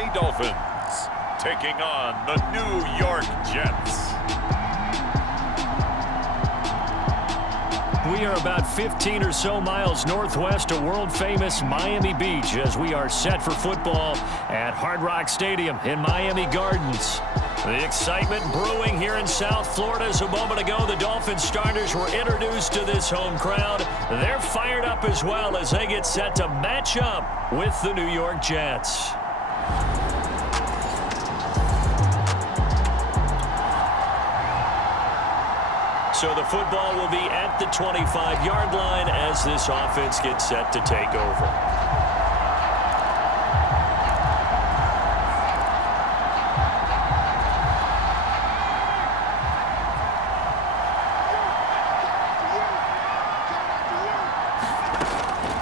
Miami Dolphins taking on the New York Jets. We are about 15 or so miles northwest of world-famous Miami Beach as we are set for football at Hard Rock Stadium in Miami Gardens. The excitement brewing here in South Florida as a moment ago the Dolphins starters were introduced to this home crowd. They're fired up as well as they get set to match up with the New York Jets. So the football will be at the 25-yard line as this offense gets set to take over.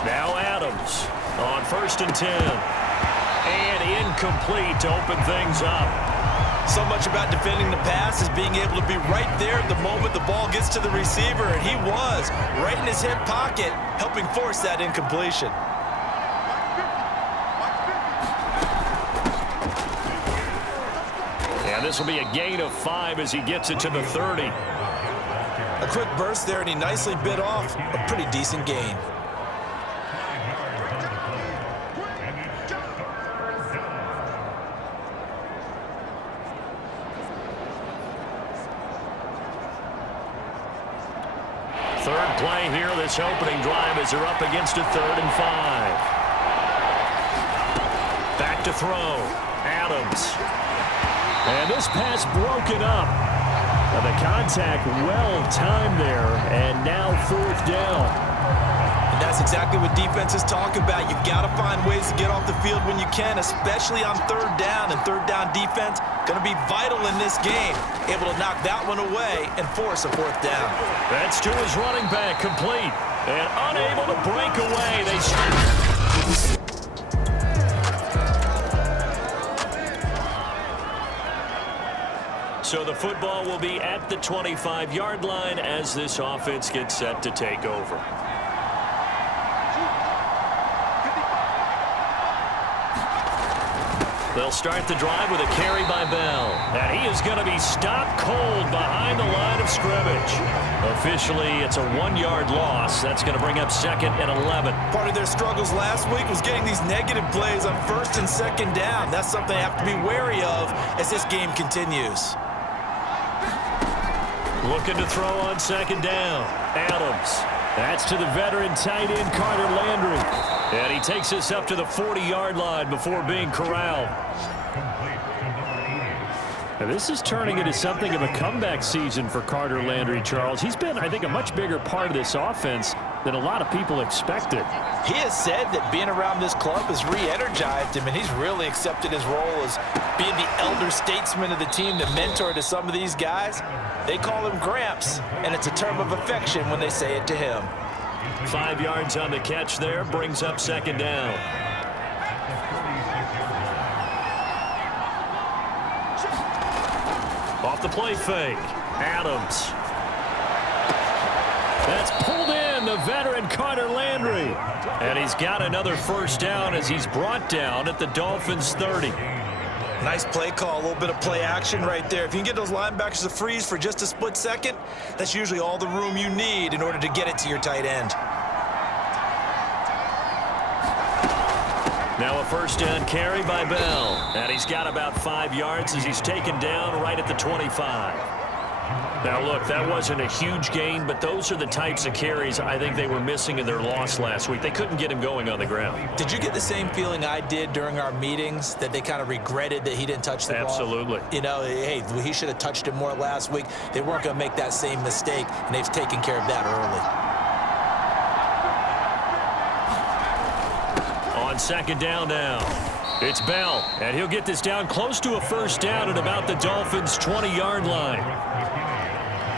Now Adams on 1st and 10. And incomplete to open things up. So much about defending the pass is being able to be right there at the moment the ball gets to the receiver, and he was right in his hip pocket, helping force that incompletion. And this will be a gain of 5 as he gets it to the 30. A quick burst there, and he nicely bit off a pretty decent gain. Third play here, this opening drive as they're up against a 3rd and 5. Back to throw. Adams. And this pass broken up. Now the contact well timed there, and now 4th down. And that's exactly what defenses talk about. You've got to find ways to get off the field when you can, especially on 3rd down. And 3rd down defense going to be vital in this game. Able to knock that one away and force a 4th down. That's to his running back, complete. And unable to break away. They So the football will be at the 25-yard line as this offense gets set to take over. They'll start the drive with a carry by Bell. And he is going to be stopped cold behind the line of scrimmage. Officially, it's a 1-yard loss. That's going to bring up 2nd and 11. Part of their struggles last week was getting these negative plays on 1st and 2nd down. That's something they have to be wary of as this game continues. Looking to throw on 2nd down. Adams. That's to the veteran tight end Carter Landry. And he takes us up to the 40-yard line before being corralled. Now this is turning into something of a comeback season for Carter Landry, Charles. He's been, I think, a much bigger part of this offense than a lot of people expected. He has said that being around this club has re-energized him, and he's really accepted his role as being the elder statesman of the team, the mentor to some of these guys. They call him Gramps, and it's a term of affection when they say it to him. 5 yards on the catch there, brings up 2nd down. Off the play fake, Adams. That's pulled in, the veteran Carter Landry. And he's got another 1st down as he's brought down at the Dolphins' 30. Nice play call, a little bit of play action right there. If you can get those linebackers to freeze for just a split second, that's usually all the room you need in order to get it to your tight end. Now a 1st down carry by Bell. And he's got about 5 yards as he's taken down right at the 25. Now, look, that wasn't a huge gain, but those are the types of carries I think they were missing in their loss last week. They couldn't get him going on the ground. Did you get the same feeling I did during our meetings, that they kind of regretted that he didn't touch the ball? Absolutely. You know, hey, he should have touched it more last week. They weren't going to make that same mistake, and they've taken care of that early. On 2nd down now, it's Bell, and he'll get this down close to a 1st down at about the Dolphins' 20-yard line.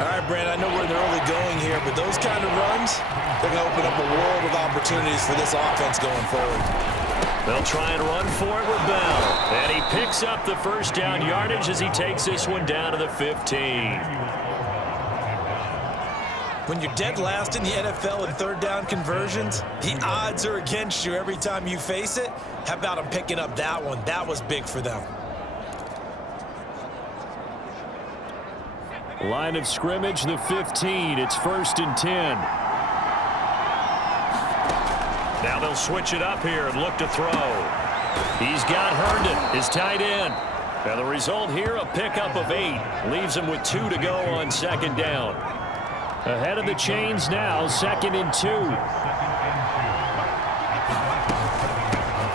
All right, Brand, I know we're in the early going here, but those kind of runs, they're going to open up a world of opportunities for this offense going forward. They'll try and run for it with Bell. And he picks up the 1st down yardage as he takes this one down to the 15. When you're dead last in the NFL in third down conversions, the odds are against you every time you face it. How about them picking up that one? That was big for them. Line of scrimmage, the 15. It's 1st and 10. Now they'll switch it up here and look to throw. He's got Herndon, his tight end. And the result here, a pickup of 8. Leaves him with 2 to go on 2nd down. Ahead of the chains now, 2nd and 2.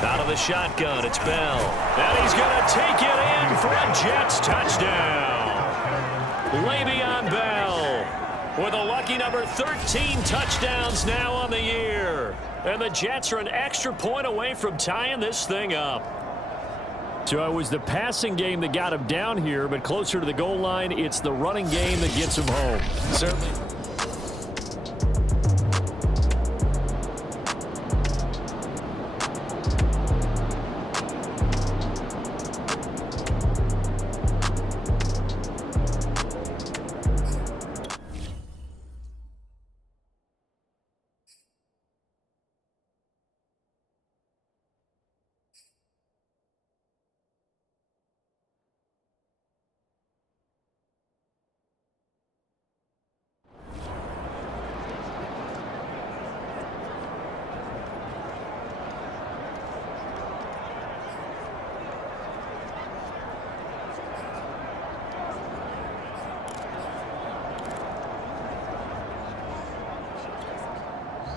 Out of the shotgun, it's Bell. And he's going to take it in for a Jets touchdown. Le'Veon Bell with a lucky number 13 touchdowns now on the year. And the Jets are an extra point away from tying this thing up. So it was the passing game that got him down here, but closer to the goal line, it's the running game that gets him home. Certainly.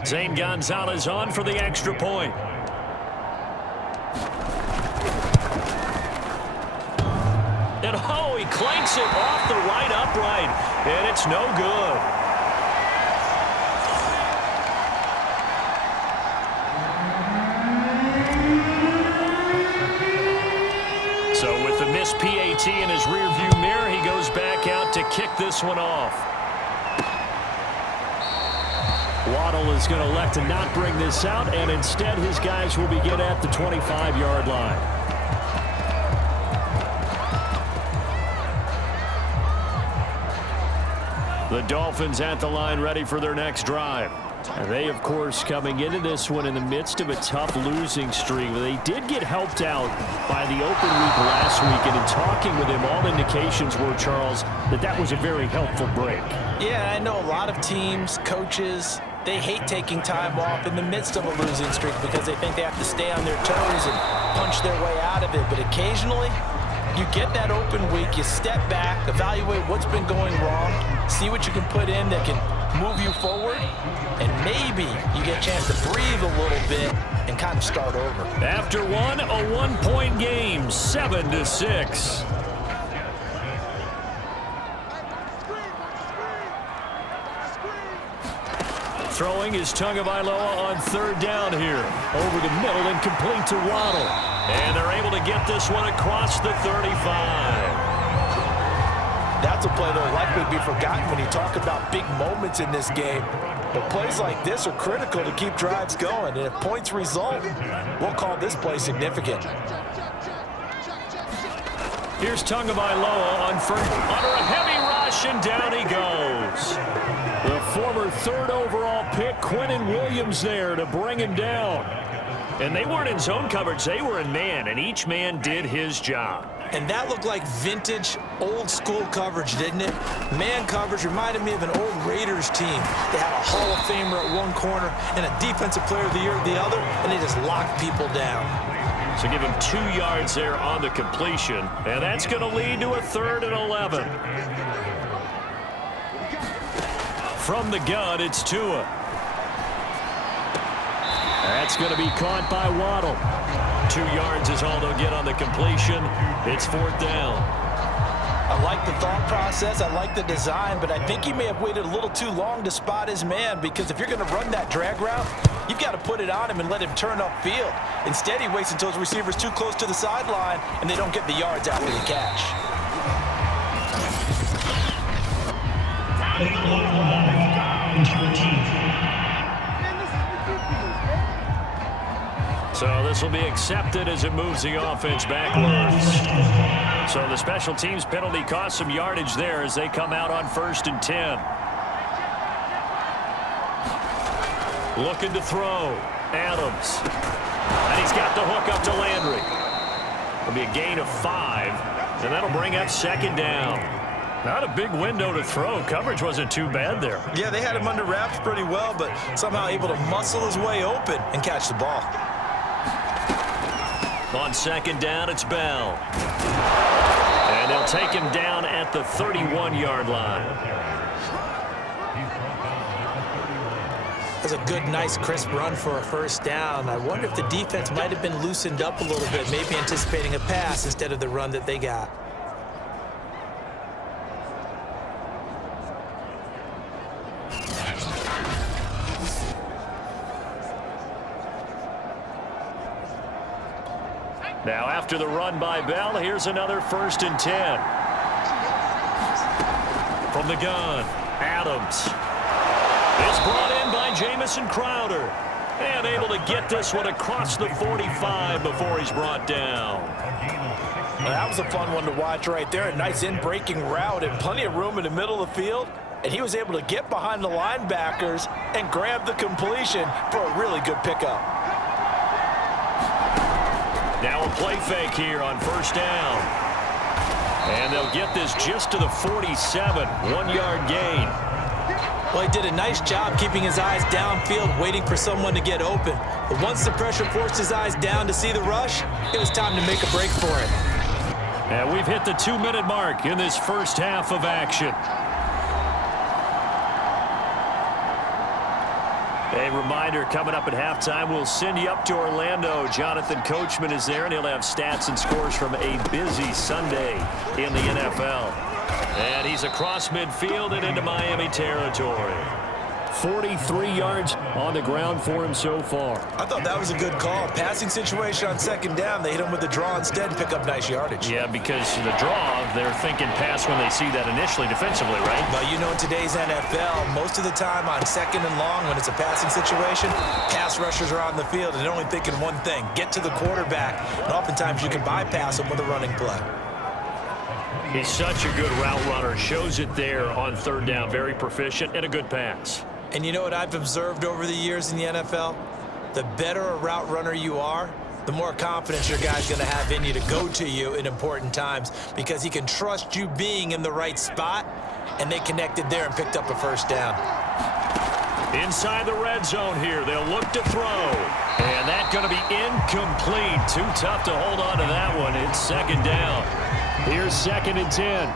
Zane Gonzalez on for the extra point. And oh, he clanks it off the right upright, and it's no good. So with the missed PAT in his rearview mirror, he goes back out to kick this one off. Waddle is going to elect to not bring this out, and instead his guys will begin at the 25-yard line. The Dolphins at the line ready for their next drive. And they, of course, coming into this one in the midst of a tough losing streak. They did get helped out by the open week last week, and in talking with him, all indications were, Charles, that was a very helpful break. Yeah, I know a lot of teams, coaches, they hate taking time off in the midst of a losing streak because they think they have to stay on their toes and punch their way out of it. But occasionally, you get that open week, you step back, evaluate what's been going wrong, see what you can put in that can move you forward, and maybe you get a chance to breathe a little bit and kind of start over. After one, a one-point game, 7-6. Throwing is Tagovailoa on 3rd down here. Over the middle and complete to Waddle. And they're able to get this one across the 35. That's a play that will likely be forgotten when you talk about big moments in this game. But plays like this are critical to keep drives going. And if points result, we'll call this play significant. Here's Tagovailoa on first, under a heavy rush, and down he goes. The former 3rd overall pick, Quinnen Williams, there to bring him down. And they weren't in zone coverage, they were in man, and each man did his job. And that looked like vintage, old-school coverage, didn't it? Man coverage reminded me of an old Raiders team. They had a Hall of Famer at one corner and a Defensive Player of the Year at the other, and they just locked people down. So give him 2 yards there on the completion, and that's going to lead to a 3rd and 11. From the gun, it's Tua. That's going to be caught by Waddle. 2 yards is all they'll get on the completion. It's 4th down. I like the thought process. I like the design, but I think he may have waited a little too long to spot his man, because if you're going to run that drag route, you've got to put it on him and let him turn upfield. Instead, he waits until his receiver's too close to the sideline, and they don't get the yards after the catch. So this will be accepted as it moves the offense backwards. So the special teams penalty cost some yardage there as they come out on 1st and 10. Looking to throw. Adams. And he's got the hook up to Landry. It'll be a gain of 5, and that'll bring up second down. Not a big window to throw. Coverage wasn't too bad there. Yeah, they had him under wraps pretty well, but somehow able to muscle his way open and catch the ball. On second down, it's Bell. And they'll take him down at the 31-yard line. That's a good, nice, crisp run for a first down. I wonder if the defense might have been loosened up a little bit, maybe anticipating a pass instead of the run that they got. Now after the run by Bell, here's another 1st and 10. From the gun, Adams. It's brought in by Jamison Crowder. And able to get this one across the 45 before he's brought down. Well, that was a fun one to watch right there. A nice in-breaking route and plenty of room in the middle of the field. And he was able to get behind the linebackers and grab the completion for a really good pickup. Now a play fake here on 1st down. And they'll get this just to the 47. 1-yard gain. Well, he did a nice job keeping his eyes downfield, waiting for someone to get open. But once the pressure forced his eyes down to see the rush, it was time to make a break for it. And we've hit the 2-minute mark in this first half of action. A reminder, coming up at halftime, we'll send you up to Orlando. Jonathan Coachman is there, and he'll have stats and scores from a busy Sunday in the NFL. And he's across midfield and into Miami territory. 43 yards on the ground for him so far. I thought that was a good call. Passing situation on second down. They hit him with the draw instead, pick up nice yardage. Yeah, because the draw, they're thinking pass when they see that initially defensively, right? Well, you know, in today's NFL, most of the time on second and long, when it's a passing situation, pass rushers are on the field and they're only thinking one thing, get to the quarterback. And oftentimes you can bypass them with a running play. He's such a good route runner. Shows it there on 3rd down. Very proficient and a good pass. And you know what I've observed over the years in the NFL? The better a route runner you are, the more confidence your guy's going to have in you to go to you in important times because he can trust you being in the right spot, and they connected there and picked up a first down. Inside the red zone here, they'll look to throw. And that's going to be incomplete. Too tough to hold on to that one. It's second down. Here's 2nd and 10.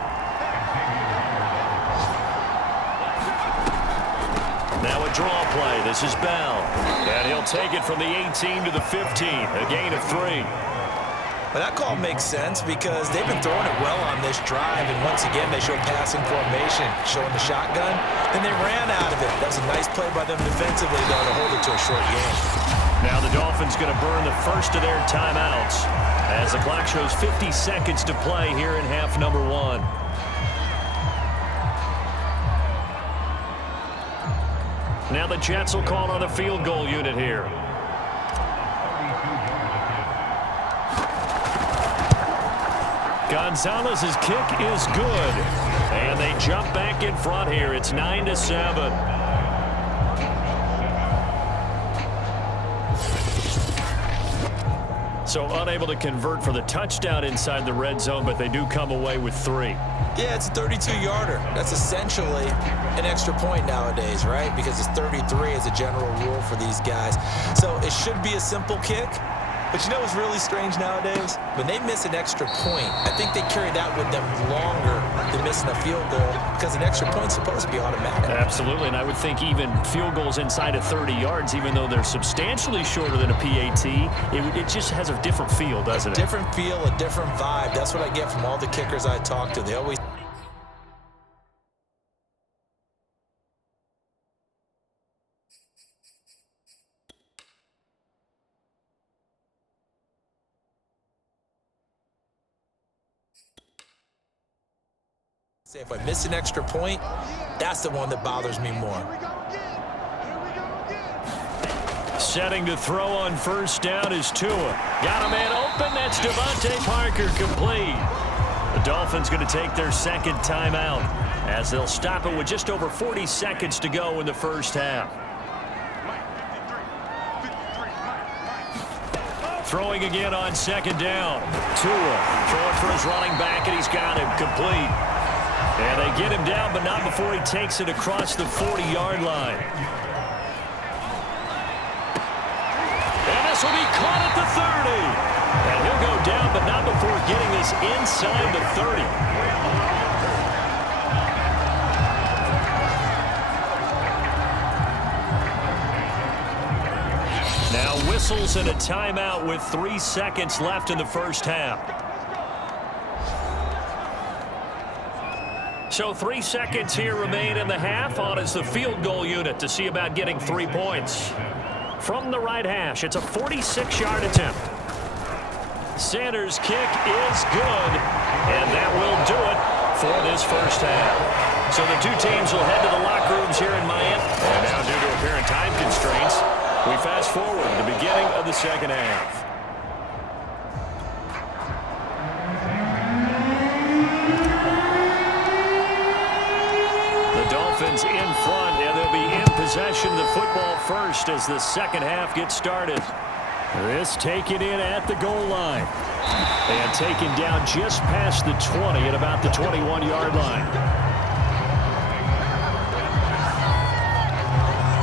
Now a draw play. This is Bell. And he'll take it from the 18 to the 15. A gain of 3. Well, that call makes sense because they've been throwing it well on this drive. And once again, they show passing formation, showing the shotgun. Then they ran out of it. That was a nice play by them defensively, though, to hold it to a short game. Now the Dolphins going to burn the first of their timeouts as the clock shows 50 seconds to play here in half number 1. Now the Jets will call on a field goal unit here. Gonzalez's kick is good. And they jump back in front here. It's 9-7. So unable to convert for the touchdown inside the red zone, but they do come away with 3. Yeah, it's a 32-yarder. That's essentially an extra point nowadays, right? Because it's 33 as a general rule for these guys. So it should be a simple kick. But you know what's really strange nowadays? When they miss an extra point, I think they carry that with them longer than missing a field goal because an extra point's supposed to be automatic. Absolutely, and I would think even field goals inside of 30 yards, even though they're substantially shorter than a PAT, it just has a different feel, doesn't it? A different feel, a different vibe. That's what I get from all the kickers I talk to. They always say if I miss an extra point, that's the one that bothers me more. Setting to throw on first down is Tua. Got a man open. That's Devontae Parker complete. The Dolphins going to take their second timeout as they'll stop it with just over 40 seconds to go in the first half. Throwing again on second down. Tua throwing for his running back, and he's got him complete. And they get him down, but not before he takes it across the 40-yard line. And this will be caught at the 30. And he'll go down, but not before getting this inside the 30. Now whistles and a timeout with 3 seconds left in the first half. So 3 seconds here remain in the half. On is the field goal unit to see about getting 3 points. From the right hash, it's a 46-yard attempt. Sanders' kick is good, and that will do it for this first half. So the two teams will head to the locker rooms here in Miami. And now, due to apparent time constraints, we fast forward to the beginning of the second half. The Dolphins in front, and they'll be in possession of the football first as the second half gets started. This taken in at the goal line. And taken down just past the 20 at about the 21-yard line.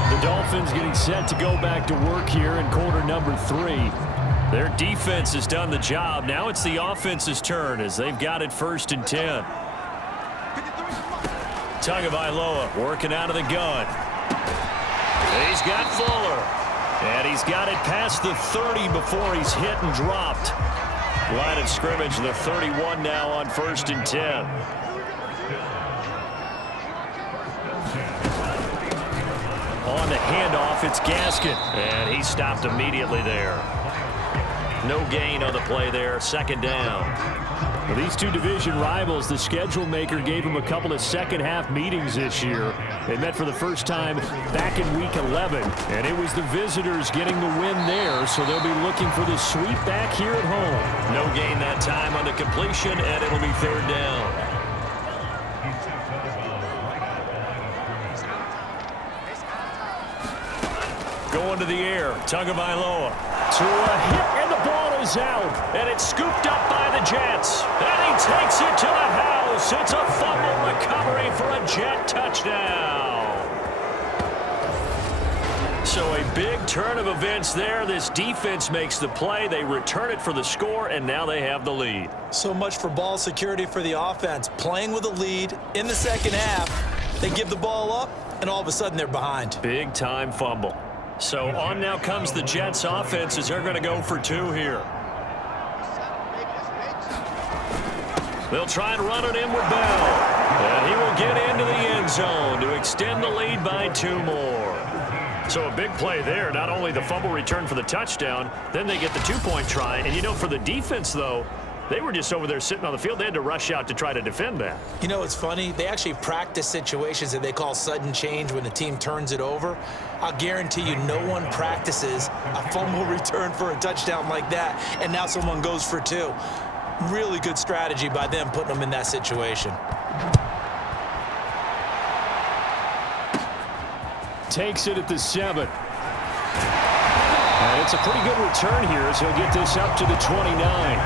The Dolphins getting set to go back to work here in quarter number 3. Their defense has done the job. Now it's the offense's turn as they've got it 1st and 10. Tagovailoa working out of the gun. He's got Fuller. And he's got it past the 30 before he's hit and dropped. Line of scrimmage, the 31 now on 1st and 10. On the handoff, it's Gaskin. And he stopped immediately there. No gain on the play there, 2nd down. Well, these two division rivals, the schedule maker gave them a couple of second-half meetings this year. They met for the first time back in Week 11, and it was the visitors getting the win there, so they'll be looking for the sweep back here at home. No gain that time on the completion, and it'll be 3rd down. Going to the air, Tagovailoa. To a hit, and the ball is out. And it's scooped up by the Jets. And he takes it to the house. It's a fumble recovery for a Jet touchdown. So a big turn of events there. This defense makes the play. They return it for the score, and now they have the lead. So much for ball security for the offense. Playing with a lead in the second half. They give the ball up, and all of a sudden they're behind. Big time fumble. So on now comes the Jets offense as they're going to go for 2 here. They'll try and run it in with Bell. And he will get into the end zone to extend the lead by 2 more. So a big play there. Not only the fumble return for the touchdown, then they get the 2-point try. And, you know, for the defense, though, they were just over there sitting on the field. They had to rush out to try to defend that. You know, it's funny. They actually practice situations that they call sudden change when the team turns it over. I'll guarantee you no one practices a fumble return for a touchdown like that, and now someone goes for 2. Really good strategy by them putting them in that situation. Takes it at the 7. And it's a pretty good return here as he'll get this up to the 29.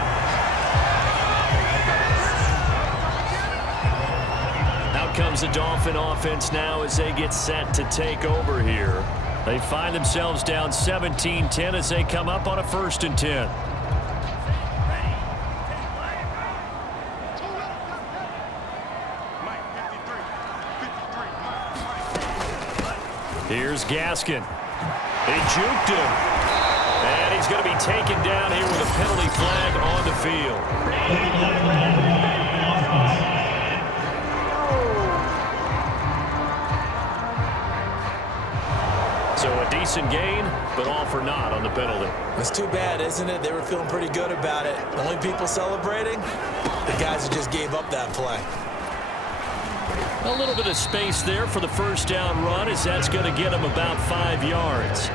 Comes the Dolphin offense now as they get set to take over here. They find themselves down 17-10 as they come up on a 1st and 10. Here's Gaskin. He juked him. And he's going to be taken down here with a penalty flag on the field. So a decent gain, but all for naught on the penalty. It's too bad, isn't it? They were feeling pretty good about it. The only people celebrating, the guys who just gave up that play. A little bit of space there for the 1st down run as that's going to get him about 5 yards.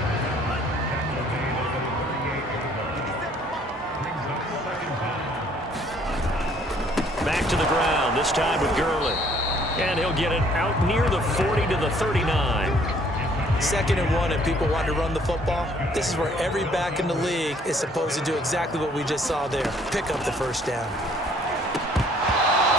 Back to the ground, this time with Gurley. And he'll get it out near the 40 to the 39. 2nd and 1 and people want to run the football, this is where every back in the league is supposed to do exactly what we just saw there. Pick up the first down.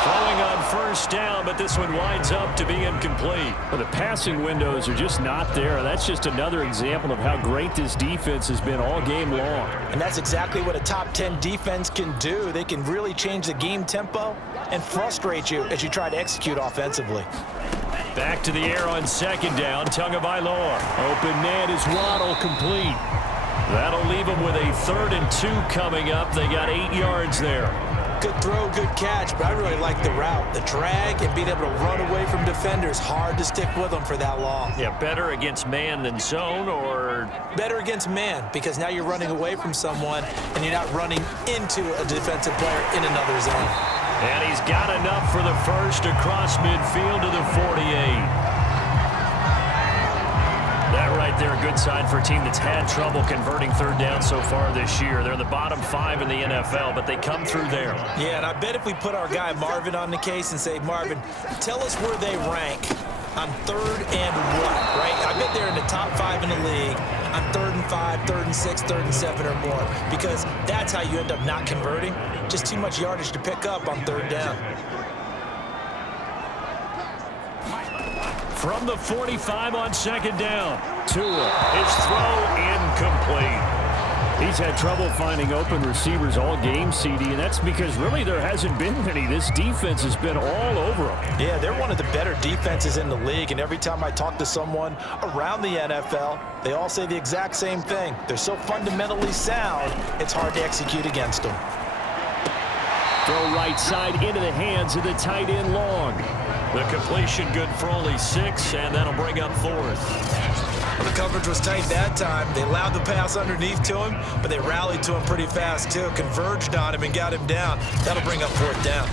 Throwing on first down, but this one winds up to be incomplete. Well, the passing windows are just not there. That's just another example of how great this defense has been all game long. And that's exactly what a top 10 defense can do. They can really change the game tempo and frustrate you as you try to execute offensively. Back to the air on 2nd down. Tagovailoa. Open man is Waddle, complete. That'll leave them with a 3rd and 2 coming up. They got 8 yards there. Good throw, good catch, but I really like the route. The drag and being able to run away from defenders, hard to stick with them for that long. Yeah, better against man than zone, or? Better against man, because now you're running away from someone and you're not running into a defensive player in another zone. And he's got enough for the first across midfield to the 48. That right there, a good sign for a team that's had trouble converting 3rd down so far this year. They're the bottom 5 in the NFL, but they come through there. Yeah, and I bet if we put our guy Marvin on the case and say, Marvin, tell us where they rank on 3rd and what, right? I bet they're in the top 5 in the league on 3rd and 5, 3rd and 6, 3rd and 7 or more, because that's how you end up not converting. Just too much yardage to pick up on 3rd down. From the 45 on 2nd down, Tua, his throw incomplete. He's had trouble finding open receivers all game, CD, and that's because really there hasn't been many. This defense has been all over them. Yeah, they're one of the better defenses in the league, and every time I talk to someone around the NFL, they all say the exact same thing. They're so fundamentally sound, it's hard to execute against them. Throw right side into the hands of the tight end Long. The completion good for only 6, and that'll bring up 4th. The coverage was tight that time. They allowed the pass underneath to him, but they rallied to him pretty fast, too. Converged on him and got him down. That'll bring up 4th down.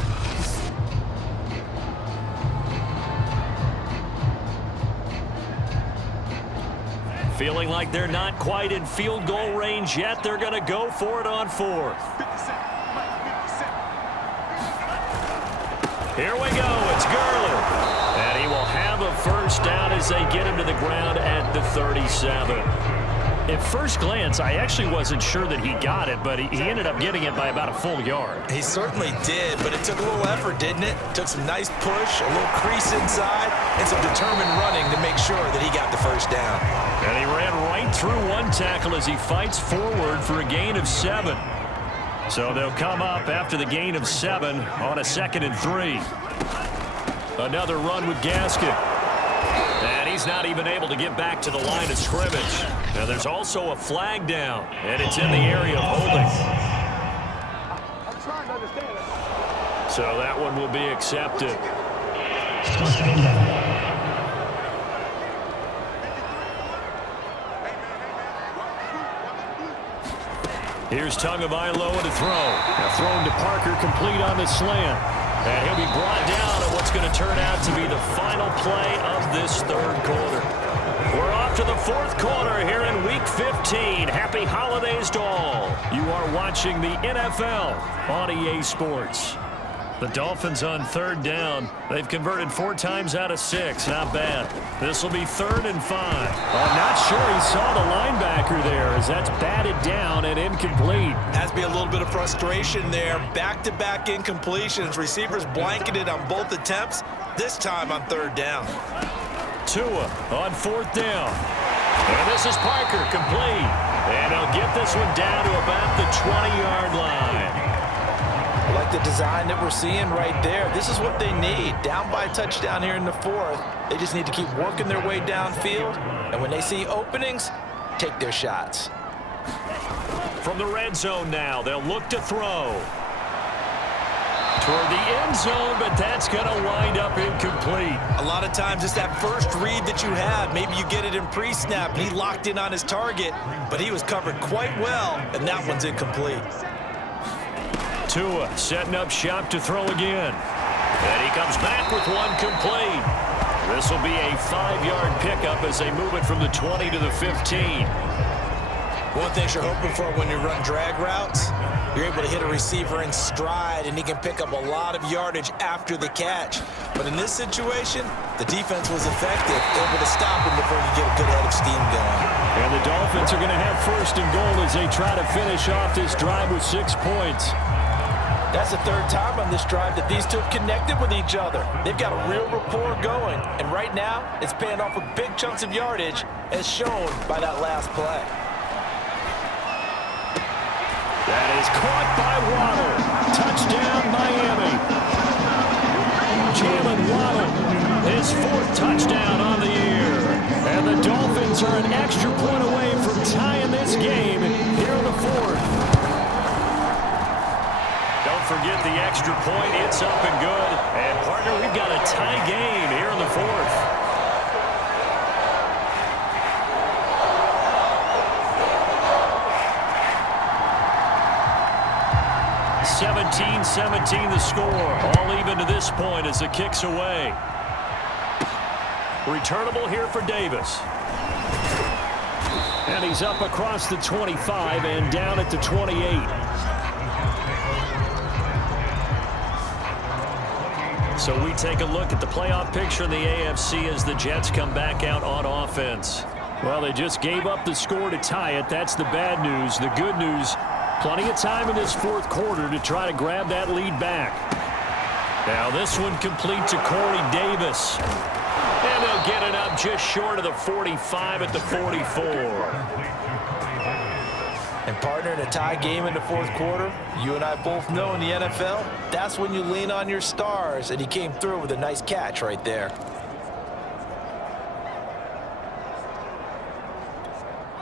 Feeling like they're not quite in field goal range yet. They're going to go for it on 4th. Here we go. It's Gurley. And he will have a first down as they get him to the ground at the 37. At first glance, I actually wasn't sure that he got it, but he ended up getting it by about a full yard. He certainly did, but it took a little effort, didn't it? Took some nice push, a little crease inside, and some determined running to make sure that he got the first down. And he ran right through one tackle as he fights forward for a gain of 7. So they'll come up after the gain of 7 on a 2nd and 3. Another run with Gaskin. And he's not even able to get back to the line of scrimmage. Now there's also a flag down, and it's in the area of holding. I'm trying to understand it. So that one will be accepted. Here's Tagovailoa to throw. Now thrown to Parker, complete on the slant. And he'll be brought down at what's going to turn out to be the final play of this 3rd quarter. We're off to the 4th quarter here in Week 15. Happy holidays to all. You are watching the NFL on EA Sports. The Dolphins on 3rd down. They've converted 4 times out of 6. Not bad. This will be 3rd and 5. I'm not sure he saw the linebacker there as that's batted down and incomplete. Has to be a little bit of frustration there. Back-to-back incompletions. Receivers blanketed on both attempts, this time on 3rd down. Tua on 4th down. And this is Parker, complete. And he'll get this one down to about the 20-yard line. I like the design that we're seeing right there. This is what they need. Down by a touchdown here in the 4th. They just need to keep working their way downfield. And when they see openings, take their shots. From the red zone now, they'll look to throw. Toward the end zone, but that's going to wind up incomplete. A lot of times it's that first read that you have. Maybe you get it in pre-snap, and he locked in on his target, but he was covered quite well, and that one's incomplete. Tua setting up shop to throw again. And he comes back with one complete. This will be a 5-yard pickup as they move it from the 20 to the 15. One thing you're hoping for when you run drag routes, You're able to hit a receiver in stride, and he can pick up a lot of yardage after the catch. But in this situation, the defense was effective, able to stop him before he get a good head of steam going. And the Dolphins are going to have first and goal as they try to finish off this drive with 6 points. That's the third time on this drive that these two have connected with each other. They've got a real rapport going, and right now it's paying off with big chunks of yardage as shown by that last play. That is caught by Waddle. Touchdown, Miami. Jalen Waddle, his 4th touchdown on the year. And the Dolphins are an extra point away from tying this game here in the 4th. Don't forget the extra point. It's up and good. And, partner, we've got a tie game here in the 4th. 17-17 the score. All even to this point as the kick's away. Returnable here for Davis. And he's up across the 25 and down at the 28. So we take a look at the playoff picture in the AFC as the Jets come back out on offense. Well, they just gave up the score to tie it. That's the bad news. The good news, plenty of time in this 4th quarter to try to grab that lead back. Now this one complete to Corey Davis. And they'll get it up just short of the 45 at the 44. And, partner, in a tie game in the 4th quarter, you and I both know in the NFL, that's when you lean on your stars, and he came through with a nice catch right there.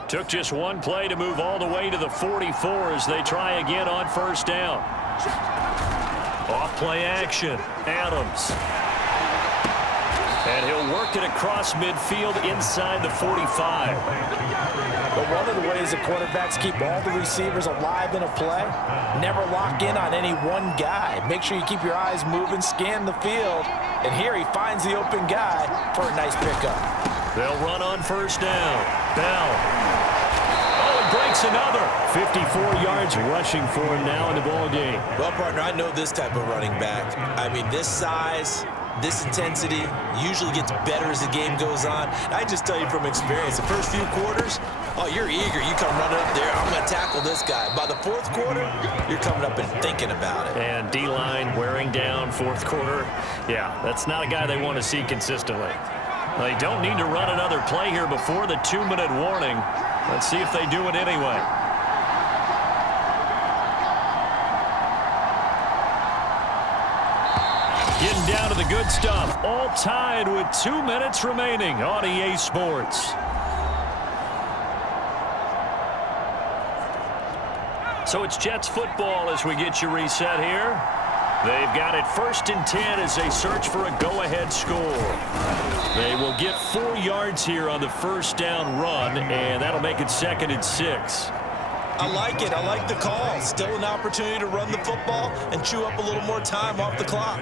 Took just one play to move all the way to the 44 as they try again on first down. Off play action. Adams. And he'll work it across midfield inside the 45. But one of the ways the quarterbacks keep all the receivers alive in a play, never lock in on any one guy. Make sure you keep your eyes moving, scan the field. And here he finds the open guy for a nice pickup. They'll run on first down. Bell. Oh, it breaks another. 54 yards rushing for him now in the ball game. Well, partner, I know this type of running back. I mean, this size, this intensity usually gets better as the game goes on. I just tell you from experience, the first few quarters, oh, you're eager. You come running up there, I'm going to tackle this guy. By the 4th quarter, you're coming up and thinking about it. And D-line wearing down 4th quarter. Yeah, that's not a guy they want to see consistently. They don't need to run another play here before the 2-minute warning. Let's see if they do it anyway. Getting down to the good stuff. All tied with 2 minutes remaining on EA Sports. So it's Jets football as we get you reset here. They've got it 1st and 10 as they search for a go-ahead score. They will get 4 yards here on the first down run, and that'll make it 2nd and 6. I like it. I like the call. Still an opportunity to run the football and chew up a little more time off the clock.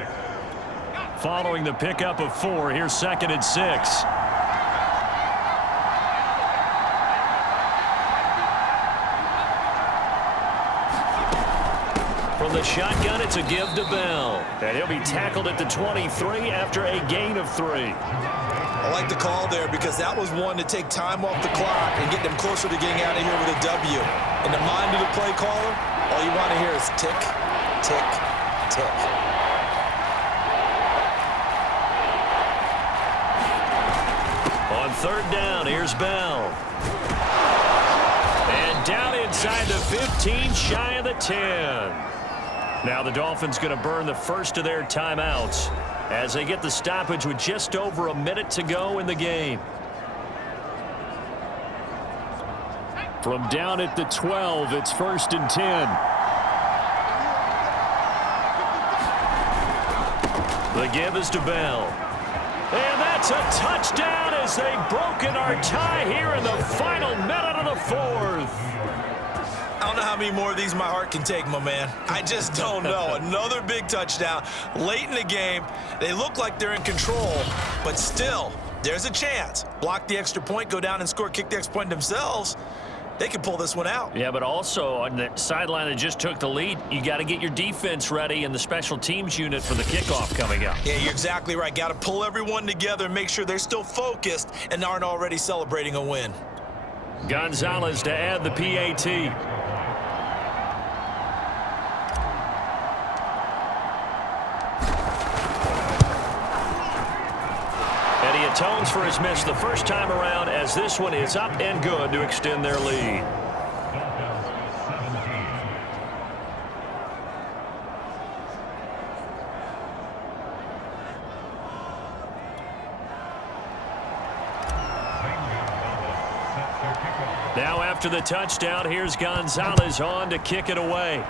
Following the pickup of 4, here's 2nd and 6. From the shotgun, it's a give to Bell. And he'll be tackled at the 23 after a gain of 3. I like the call there because that was one to take time off the clock and get them closer to getting out of here with a W. In the mind of the play caller, all you want to hear is tick, tick, tick. On 3rd down, here's Bell. And down inside the 15, shy of the 10. Now the Dolphins going to burn the first of their timeouts as they get the stoppage with just over a minute to go in the game. From down at the 12, it's 1st and 10. The give is to Bell. And that's a touchdown as they've broken our tie here in the final minute of the 4th. I don't know how many more of these my heart can take, my man. I just don't know. Another big touchdown late in the game. They look like they're in control, but still, there's a chance. Block the extra point, go down and score, kick the extra point themselves, they can pull this one out. Yeah, but also on the sideline that just took the lead, you got to get your defense ready and the special teams unit for the kickoff coming up. Yeah, you're exactly right. Got to pull everyone together and make sure they're still focused and aren't already celebrating a win. Gonzalez to add the PAT. And he atones for his miss the first time around, as this one is up and good to extend their lead. Now after the touchdown, here's Gonzalez on to kick it away.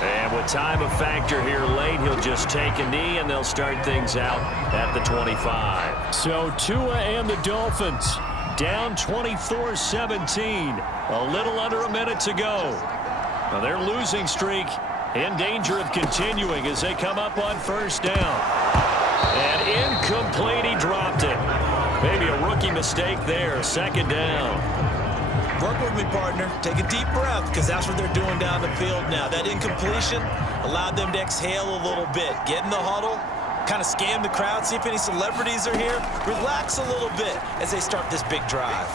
And with time a factor here late, he'll just take a knee and they'll start things out at the 25. So Tua and the Dolphins down 24-17. A little under a minute to go. Now their losing streak in danger of continuing as they come up on first down. And incomplete, he dropped it. Maybe a rookie mistake there. Second down. Work with me, partner. Take a deep breath, because that's what they're doing down the field now. That incompletion allowed them to exhale a little bit. Get in the huddle, kind of scan the crowd, see if any celebrities are here. Relax a little bit as they start this big drive.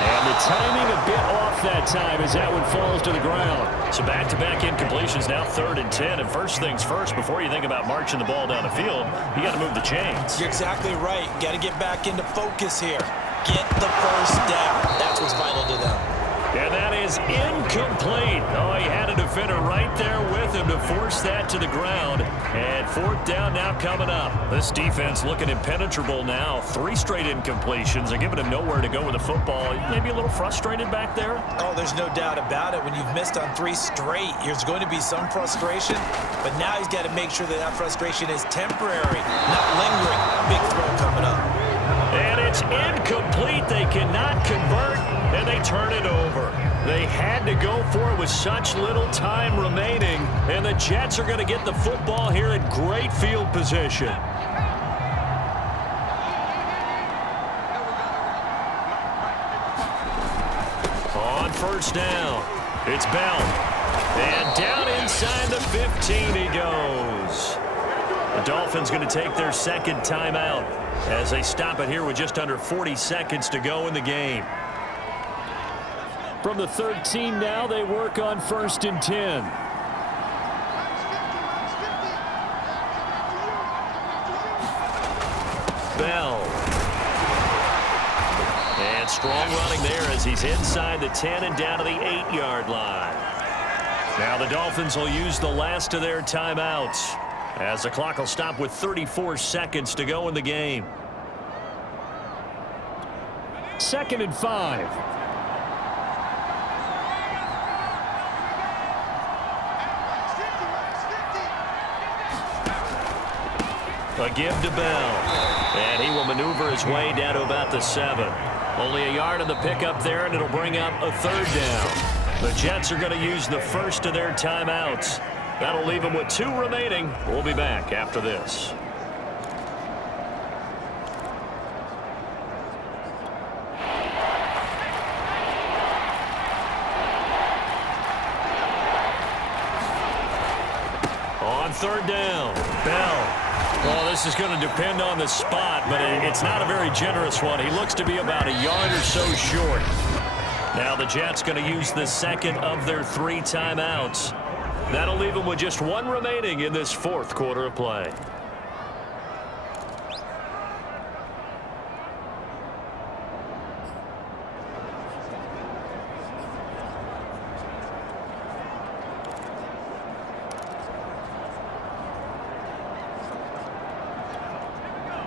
And the timing a bit off that time as that one falls to the ground. So back-to-back incompletions, now 3rd and 10. And first things first, before you think about marching the ball down the field, you got to move the chains. You're exactly right. Got to get back into focus here. Get the first down. That's what's vital to them. And that is incomplete. Oh, he had a defender right there with him to force that to the ground. And 4th down now coming up. This defense looking impenetrable now. 3 straight incompletions. They're giving him nowhere to go with the football. Maybe a little frustrated back there? Oh, there's no doubt about it. When you've missed on 3 straight, there's going to be some frustration. But now he's got to make sure that that frustration is temporary, not lingering. Big throw coming up. And it's incomplete. They cannot convert, and they turn it over. They had to go for it with such little time remaining, and the Jets are going to get the football here in great field position. On first down, it's Bell. And down inside the 15 he goes. The Dolphins going to take their second timeout as they stop it here with just under 40 seconds to go in the game. From the 13 now, they work on 1st and 10. Bell. And strong running there as he's inside the 10 and down to the 8-yard line. Now the Dolphins will use the last of their timeouts, as the clock will stop with 34 seconds to go in the game. 2nd and 5. A give to Bell. And he will maneuver his way down to about the 7. Only a yard on the pickup there, and it'll bring up a 3rd down. The Jets are going to use the first of their timeouts. That'll leave them with 2 remaining. We'll be back after this. On 3rd down, Bell. Well, this is going to depend on the spot, but it's not a very generous one. He looks to be about a yard or so short. Now the Jets going to use the second of their 3 timeouts. That'll leave them with just 1 remaining in this 4th quarter of play.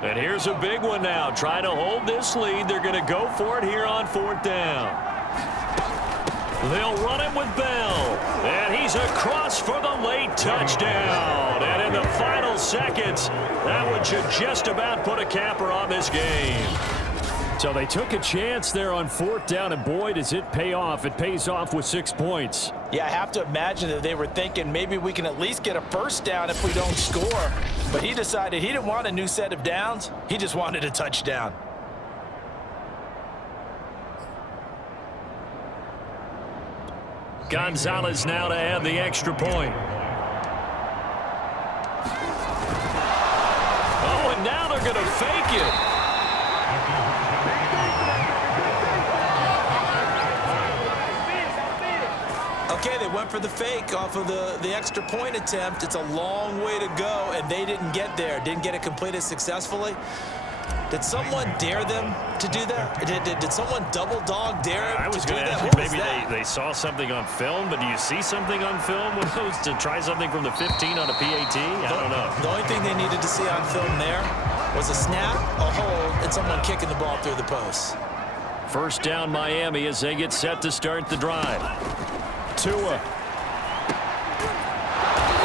And here's a big one now. Trying to hold this lead. They're going to go for it here on 4th down. They'll run it with Bell. And he's across for the late touchdown. And in the final seconds, that one should just about put a capper on this game. So they took a chance there on 4th down, and boy, does it pay off. It pays off with 6 points. Yeah, I have to imagine that they were thinking maybe we can at least get a first down if we don't score. But he decided he didn't want a new set of downs. He just wanted a touchdown. Gonzalez now to add the extra point. Oh, and now they're going to fake it. Okay, they went for the fake off of the extra point attempt. It's a long way to go, and they didn't get there. Didn't get it completed successfully. Did someone dare them to do that? Did someone double dog dare them to do that? I was going to ask you, maybe they saw something on film, but do you see something on film when those to try something from the 15 on a PAT? I don't know. The only thing they needed to see on film there was a snap, a hold, and someone kicking the ball through the post. First down Miami as they get set to start the drive. Tua.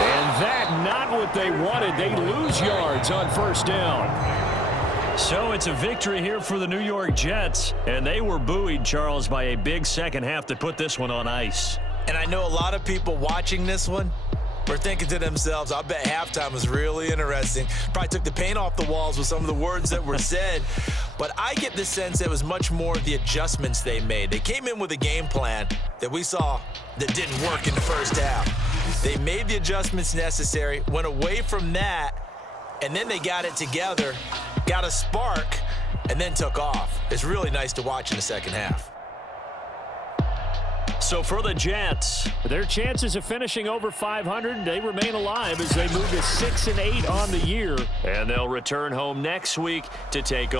And that not what they wanted. They lose yards on first down. So it's a victory here for the New York Jets, and they were buoyed, Charles, by a big second half to put this one on ice. And I know a lot of people watching this one were thinking to themselves, I bet halftime was really interesting. Probably took the paint off the walls with some of the words that were said. But I get the sense it was much more the adjustments they made. They came in with a game plan that we saw that didn't work in the first half. They made the adjustments necessary, went away from that, and then they got it together, got a spark, and then took off. It's really nice to watch in the second half. So for the Jets, their chances of finishing over 500, they remain alive as they move to 6-8 on the year. And they'll return home next week to take over.